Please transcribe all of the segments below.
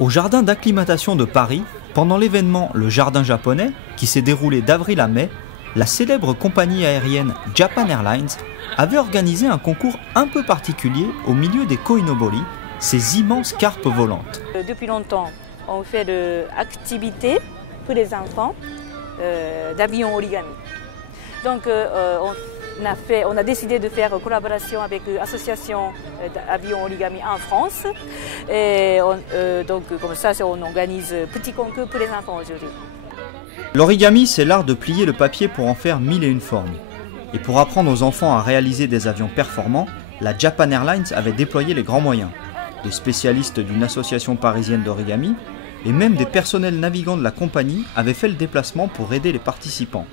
Au jardin d'acclimatation de Paris, pendant l'événement Le Jardin japonais, qui s'est déroulé d'avril à mai, la célèbre compagnie aérienne Japan Airlines avait organisé un concours un peu particulier au milieu des koinobori, ces immenses carpes volantes. Depuis longtemps, on fait de activités pour les enfants d'avion origami. Donc on a décidé de faire une collaboration avec l'association d'avion origami en France. Et donc comme ça, on organise un petit concours pour les enfants aujourd'hui. L'origami, c'est l'art de plier le papier pour en faire mille et une formes. Et pour apprendre aux enfants à réaliser des avions performants, la Japan Airlines avait déployé les grands moyens. Des spécialistes d'une association parisienne d'origami et même des personnels navigants de la compagnie avaient fait le déplacement pour aider les participants.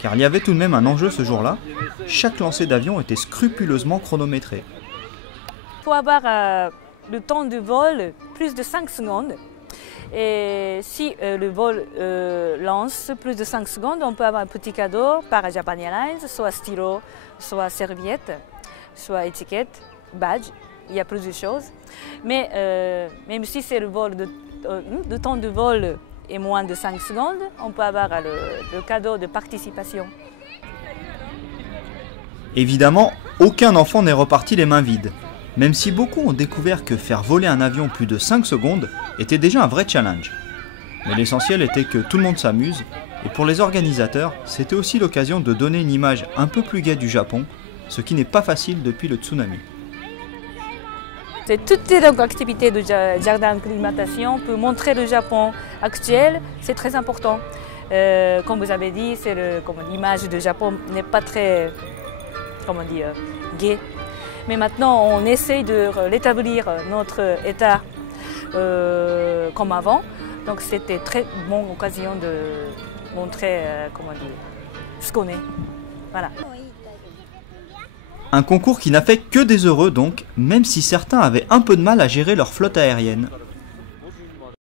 Car il y avait tout de même un enjeu ce jour-là, chaque lancer d'avion était scrupuleusement chronométré. Il faut avoir le temps de vol plus de 5 secondes. Et si le vol lance plus de 5 secondes, on peut avoir un petit cadeau par Japan Airlines, soit stylo, soit serviette, soit étiquette, badge. Il y a plusieurs choses. Mais même si c'est le temps de vol est moins de 5 secondes, on peut avoir le cadeau de participation. Évidemment, aucun enfant n'est reparti les mains vides, même si beaucoup ont découvert que faire voler un avion plus de 5 secondes était déjà un vrai challenge. Mais l'essentiel était que tout le monde s'amuse, et pour les organisateurs, c'était aussi l'occasion de donner une image un peu plus gaie du Japon, ce qui n'est pas facile depuis le tsunami. Toutes les activités de jardin d'acclimatation pour montrer le Japon actuel, c'est très important. Comme vous avez dit, l'image du Japon n'est pas très gaie. Mais maintenant, on essaye de rétablir notre état comme avant. Donc c'était une très bonne occasion de montrer ce qu'on est. Voilà. Un concours qui n'a fait que des heureux donc, même si certains avaient un peu de mal à gérer leur flotte aérienne.